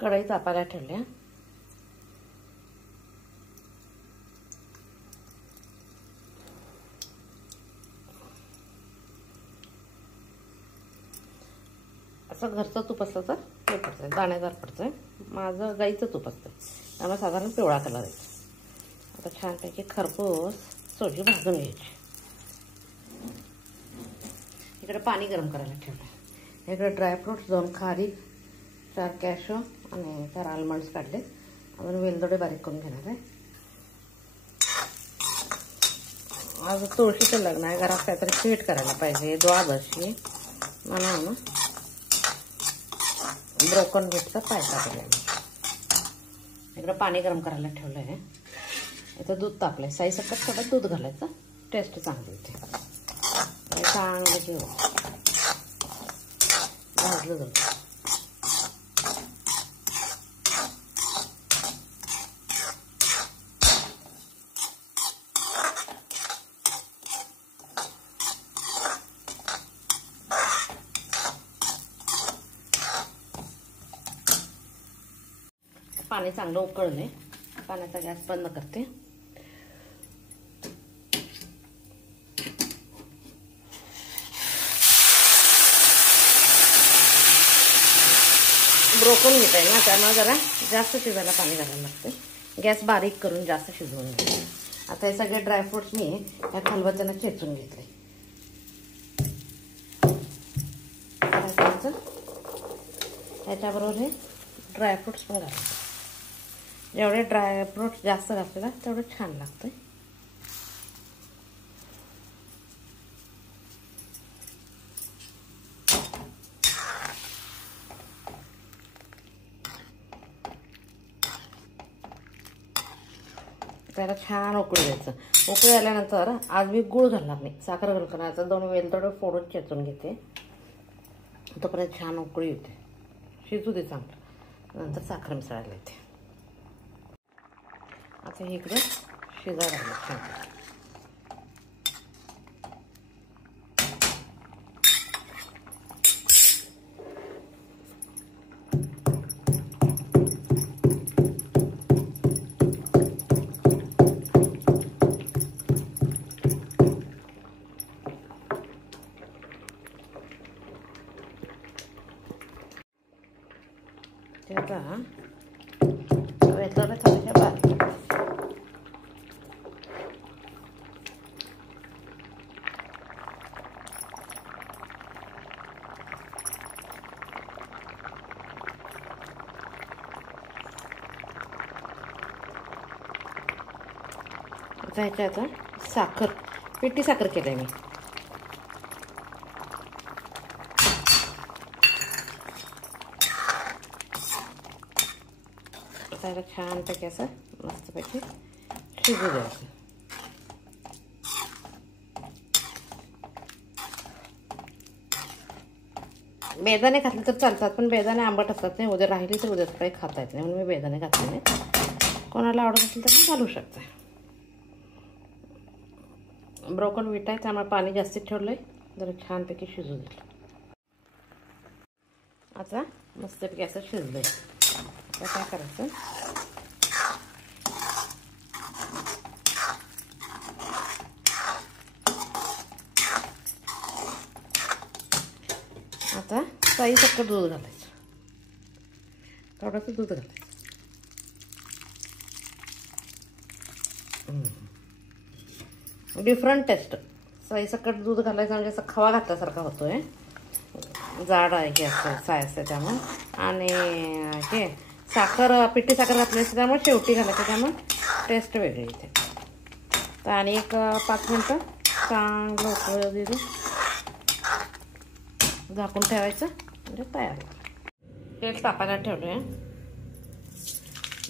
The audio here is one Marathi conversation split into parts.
कढई तापायला ठेवली. असं घरचं तूप असलं तर ते पडतंय, दाणेदार पडतंय. माझं गाईचं तूप असतं त्यामुळे साधारण पिवळा कलर येतो. आता छानपैकी खरपूस सोजी भाजून घ्यायची. इकडे पाणी गरम करायला ठेवलं. इकडे ड्रायफ्रूट्स 2 खारीक, 4 कॅशो आणि 4 आल्मंड्स काढले. अजून वेलदोडे बारीक करून घेणार आहे. आज तुळशीचं लग्न आहे, घरात काहीतरी स्वीट करायला पाहिजे. द्वादशी म्हणून ब्रोकन बीटचा पायसा केला. इकडं पाणी गरम करायला ठेवलं आहे. इथं दूध तापलंय. साईसकट थोडं दूध घालायचं, टेस्ट चांगली येते. चांगलं घेऊ भाजलं जाऊ. पाणी चांगलं उकळले. पाण्याचा गॅस बंद करते. ब्रोकन बीट आहे ना, त्यामुळे जरा जास्त शिजायला पाणी घालायला लागते. गॅस बारीक करून जास्त शिजवून घ्यायचे. आता हे सगळे ड्रायफ्रुट्स मी या खलबत्त्यानं चेचून घेतले. त्याच्याबरोबर हे ड्रायफ्रुट्स पण घालायचे. जेवढे ड्रायफ्रुट्स जास्त घातले ना तेवढं छान लागतं. त्याला छान उकळी द्यायचं. उकळी आल्यानंतर आज मी गूळ घालणार नाही, साखर घालून करायचं. 2 वेलदोडे फोडून चेचून घेते. तोपर्यंत छान उकळी येते, शिजू दे चांगलं. नंतर साखर मिसळायला येते. आता हे इकडे शिजायला लागलं छान. आता वेलदोडे थोडेसे बारीक. आता ह्याच्यात साखर, पिठी साखर केली मी. त्याला छानपैकी असं मस्तपैकी शिजू द्यायचं. बेदाणे घातले तर चालतात, पण बेदाणे आंबट असतात नाही. उद्या राहिली तर उद्या काही खाता येत नाही, म्हणून मी बेदाणे घातले नाही. कोणाला आवडत असेल तर घालू शकता. ब्रोकन बीट आहे त्यामुळे पाणी जास्तीत ठेवलंय. जरा छानपैकी शिजू दिलं. आता मस्तपैकी असं शिजलंय. आता काय करायचं, आता साईसकट दूध घालायचं. थोडंसं दूध घालायचं. Different taste. साईसकट दूध घालायचं म्हणजे असं खवा घातल्यासारखा होतोय. जाड आहे की असं साय असते त्यामुळे. आणि हे साखर, पिठी साखर घातली असते त्यामुळे शेवटी घालायचं, त्यामुळे टेस्ट वेगळी येते. तर आणि एक 5 मिनटं चांगलं उकळू दिली, झाकून ठेवायचं म्हणजे तयार. तेल तापायला ठेवलंय.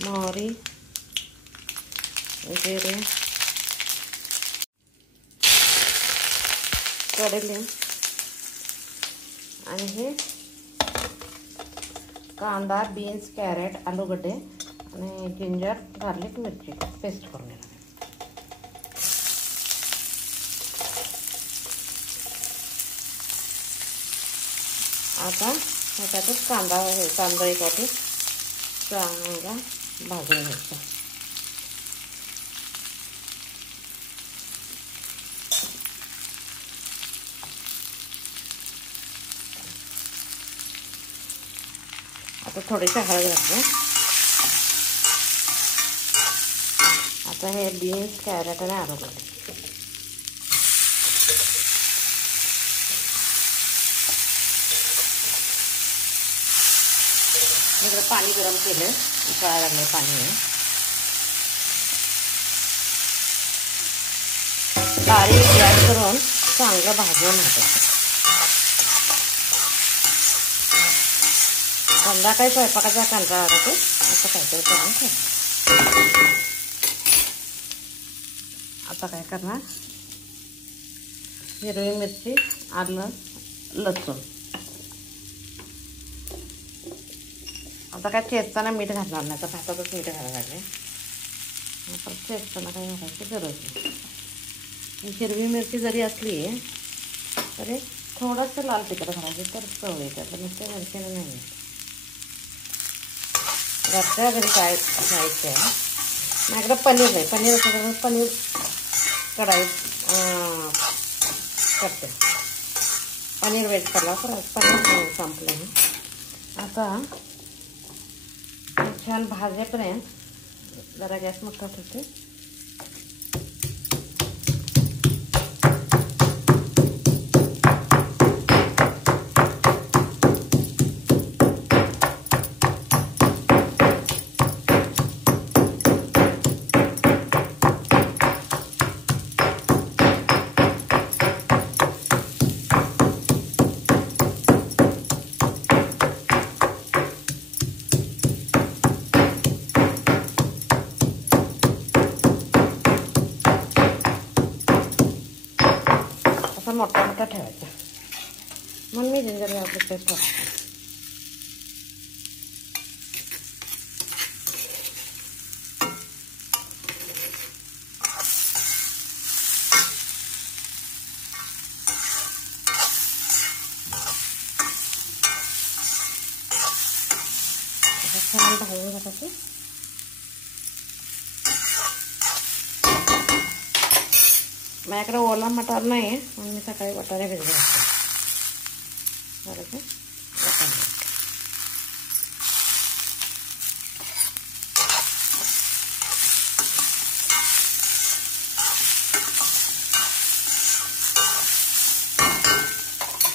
मोहरी, जिरे, कढीलिंब आणि हे कांदा, बीन्स, कॅरेट, आलूगड्डे आणि जिंजर, गार्लिक, मिरची पेस्ट करून घेणार. आता ह्याच्यातच कांदा एक वाटी चांगला भाजून घ्यायचा. आता थोडीशी हळद घातली. आता हे बीन्स, कॅरेट आणि आलू घालते. इकडे पाणी गरम केले, उकळायला लागले पाणी. बारीक गॅस करून चांगलं भाजून घ्यायचं. संध्याकाळी स्वयंपाकाचा कंटाळा होतो, असं काहीतरी करून ठेवायचं. आता काय करणार, हिरवी मिरची, आलं, लसूण. आता काय चेचताना मीठ घालणार नाही, तर भातातच मीठ घालायला लागले. पण चेचताना काही घालायची गरज नाही. हिरवी मिरची जरी असली तरी थोडंसं लाल तिखट घालायचं तर चव येते. तर नुसत्या मिरचीने नाही येत. घरच्या घरी काय खायचं आहे. माझ्याकडे पनीर नाही, पनीर असं तर पनीर कढाई करते. पनीर वेज पलाव तर पनीर संपलं आहे. आता छान भाजेपर्यंत जरा गॅस मोठा ठेवते. मोठा मोठा ठेवायचा. म्हणून मी जिंजर गार्लिक पेस्ट वापरते. छान भाजून घ्यायचं. माझ्याकडे ओला मटार नाही आहे, म्हणून मी सकाळी बटाटे भिजवत असते. बरोबर,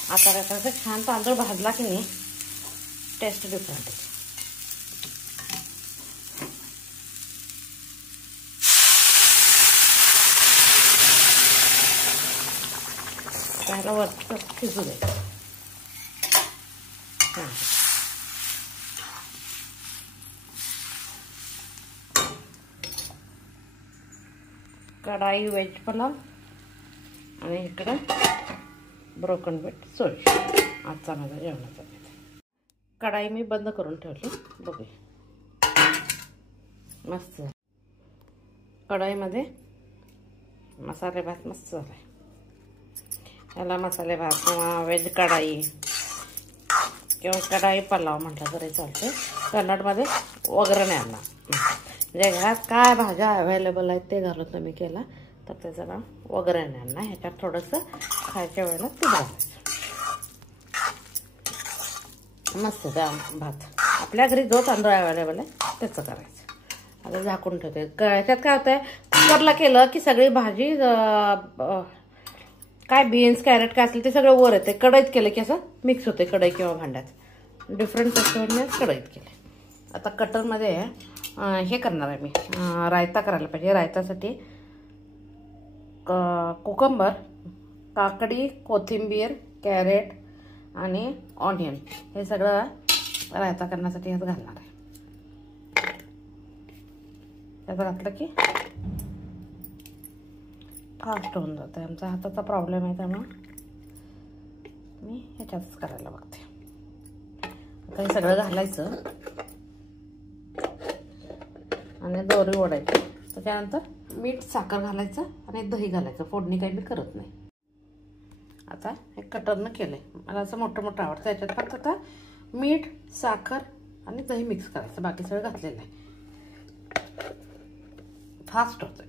आता काय करायचं, छान तांदूळ भाजला की नाही टेस्ट डिफरंट. त्याला वरती शिजू दे. कढाई वेज पलाव आणि इकडं ब्रोकन बीट सोय. आजचा माझा जेवणाचा कढाई मी बंद करून ठेवली. बघूया, मस्त कढाईमध्ये मसाले भात मस्त झालाय. याला मसाले भात किंवा वेज कढाई किंवा कढाई पलाव म्हटलं तरी चालते. कन्नडमध्ये वगैरे आणला. म्हणजे घरात काय भाज्या अवेलेबल आहेत ते घालून तुम्ही केला तर ते जरा वगैरे आणला. ह्याच्यात थोडंसं खायच्या वेळेला तूप घालायचं. मस्त त्या भात. आपल्या घरी जो तांदूळ अवेलेबल आहे त्याचं करायचं. आता झाकून ठेवते. ह्याच्यात काय होतं आहे, कुकरला केलं की सगळी भाजी काय बीन्स कॅरेट काय असेल ते सगळं वर येते. कढईत केलं की असं मिक्स होते. कढई किंवा भांड्यात डिफरंट टेस्टमध्ये कढईत केले. आता कटरमध्ये हे करणार आहे मी, रायता करायला पाहिजे. रायतासाठी कोकंबर, काकडी, कोथिंबीर, कॅरेट आणि ऑनियन हे सगळं रायता करण्यासाठी ह्यात घालणार आहे. त्यात घातलं की फास्ट होऊन जातं. आमचा हाताचा प्रॉब्लेम आहे त्यामुळे मी ह्याच्यातच करायला बघते. आता हे सगळं घालायचं आणि दोरी ओढायची. त्याच्यानंतर मीठ साखर घालायचं आणि दही घालायचं. फोडणी काही मी करत नाही. आता हे कटरनं केलंय. मला असं मोठं मोठं आवडतं. याच्यात फक्त आता मीठ, साखर आणि दही मिक्स करायचं. बाकी सगळं घातलेलं आहे. फास्ट होतं.